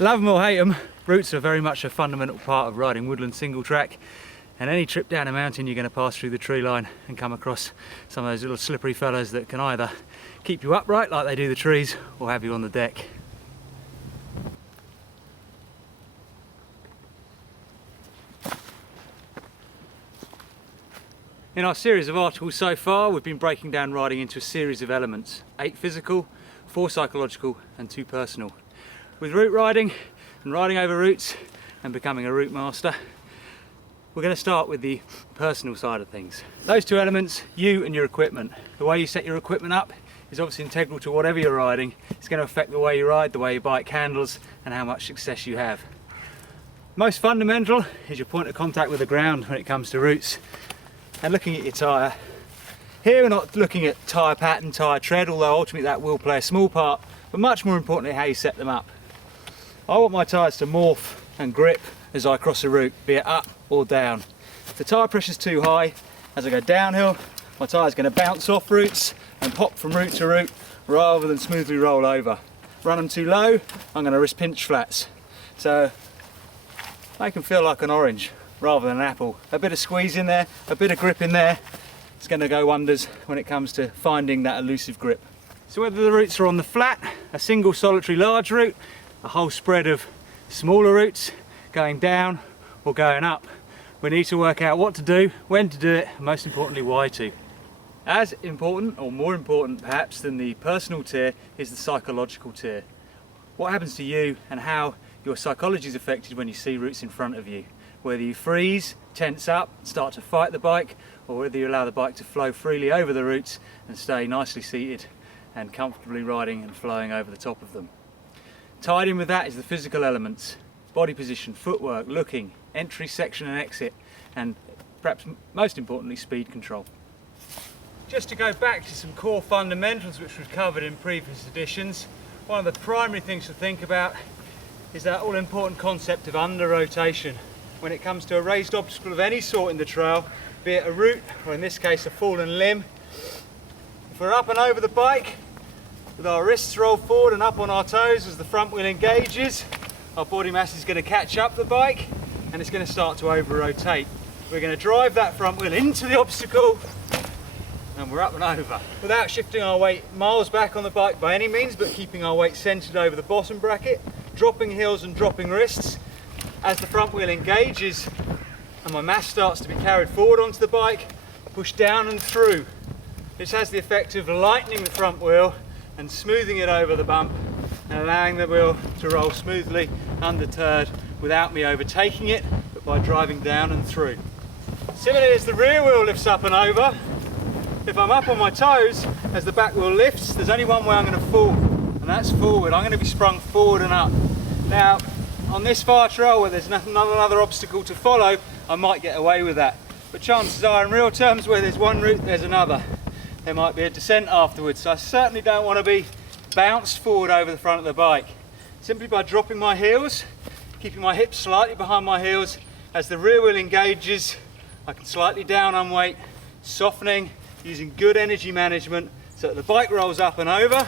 Love them or hate them, roots are very much a fundamental part of riding woodland single track, and any trip down a mountain you're going to pass through the tree line and come across some of those little slippery fellows that can either keep you upright like they do the trees or have you on the deck. In our series of articles so far, we've been breaking down riding into a series of elements: 8 physical, 4 psychological and 2 personal. With route riding and riding over routes and becoming a route master, we're going to start with the personal side of things. Those 2 elements, you and your equipment. The way you set your equipment up is obviously integral to whatever you're riding. It's going to affect the way you ride, the way your bike handles and how much success you have. Most fundamental is your point of contact with the ground when it comes to routes, and looking at your tyre. Here we're not looking at tyre pattern, tyre tread, although ultimately that will play a small part, but much more importantly how you set them up. I want my tyres to morph and grip as I cross a route, be it up or down. If the tyre pressure's too high, as I go downhill, my tyre's going to bounce off routes and pop from route to route rather than smoothly roll over. Run them too low, I'm going to risk pinch flats. So make them feel like an orange rather than an apple. A bit of squeeze in there, a bit of grip in there, it's going to go wonders when it comes to finding that elusive grip. So whether the routes are on the flat, a single solitary large route, a whole spread of smaller routes going down or going up, we need to work out what to do, when to do it, and most importantly why to. As important, or more important perhaps, than the personal tier is the psychological tier. What happens to you and how your psychology is affected when you see routes in front of you. Whether you freeze, tense up, start to fight the bike, or whether you allow the bike to flow freely over the routes and stay nicely seated and comfortably riding and flowing over the top of them. Tied in with that is the physical elements: body position, footwork, looking, entry, section and exit, and perhaps most importantly speed control. Just to go back to some core fundamentals which we've covered in previous editions, one of the primary things to think about is that all important concept of under rotation. When it comes to a raised obstacle of any sort in the trail, be it a route or in this case a fallen limb, if we're up and over the bike with our wrists rolled forward and up on our toes as the front wheel engages, our body mass is going to catch up the bike and it's going to start to over rotate. We're going to drive that front wheel into the obstacle and we're up and over without shifting our weight miles back on the bike by any means, but keeping our weight centered over the bottom bracket, dropping heels and dropping wrists. As the front wheel engages and my mass starts to be carried forward onto the bike, push down and through. This has the effect of lightening the front wheel and smoothing it over the bump and allowing the wheel to roll smoothly undeterred without me overtaking it, but by driving down and through. Similarly, as the rear wheel lifts up and over, if I'm up on my toes as the back wheel lifts, there's only one way I'm going to fall, and that's forward. I'm going to be sprung forward and up. Now, on this far trail where there's another obstacle to follow, I might get away with that. But chances are, in real terms, where there's one route, there's another. There might be a descent afterwards, so I certainly don't want to be bounced forward over the front of the bike. Simply by dropping my heels, keeping my hips slightly behind my heels, as the rear wheel engages, I can slightly down on weight, softening, using good energy management so that the bike rolls up and over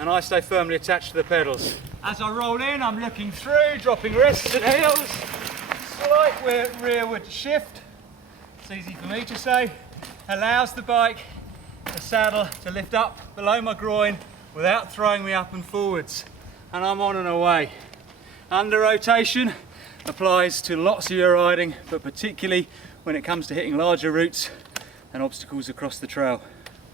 and I stay firmly attached to the pedals. As I roll in, I'm looking through, dropping wrists and heels, slight rearward shift, it's easy for me to say, allows the bike, the saddle, to lift up below my groin without throwing me up and forwards, and I'm on and away. Under rotation applies to lots of your riding, but particularly when it comes to hitting larger routes and obstacles across the trail.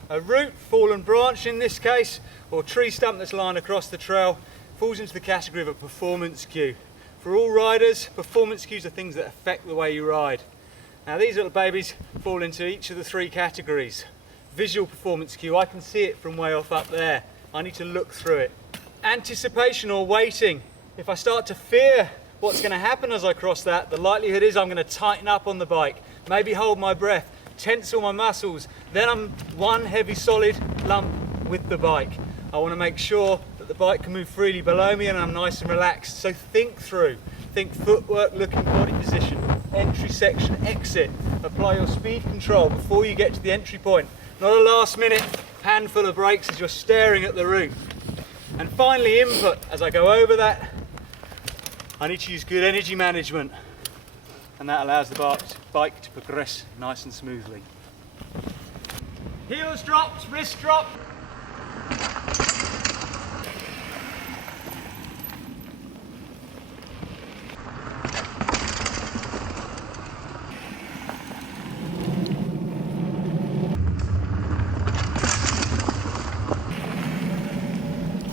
A root, fallen branch in this case, or tree stump that's lying across the trail, falls into the category of a performance cue. For all riders, performance cues are things that affect the way you ride. Now these little babies fall into each of the 3 categories. Visual performance cue, I can see it from way off up there. I need to look through it. Anticipation or waiting. If I start to fear what's going to happen as I cross that, the likelihood is I'm going to tighten up on the bike, maybe hold my breath, tense all my muscles, then I'm one heavy solid lump with the bike. I want to make sure that the bike can move freely below me and I'm nice and relaxed. So think through. Think footwork, looking, body position, entry, section, exit. Apply your speed control before you get to the entry point. Not a last minute handful of brakes as you're staring at the route. And finally input. As I go over that I need to use good energy management, and that allows the bike to progress nice and smoothly. Heels dropped, wrist drop.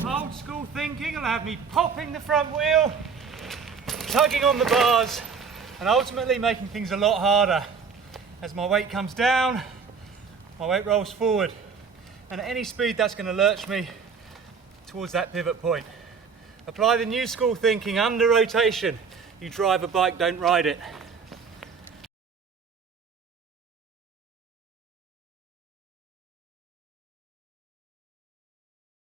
Old school thinking will have me popping the front wheel, tugging on the bars, and ultimately making things a lot harder. As my weight comes down, my weight rolls forward, and at any speed that's going to lurch me towards that pivot point. Apply the new school thinking under rotation. You drive a bike, don't ride it.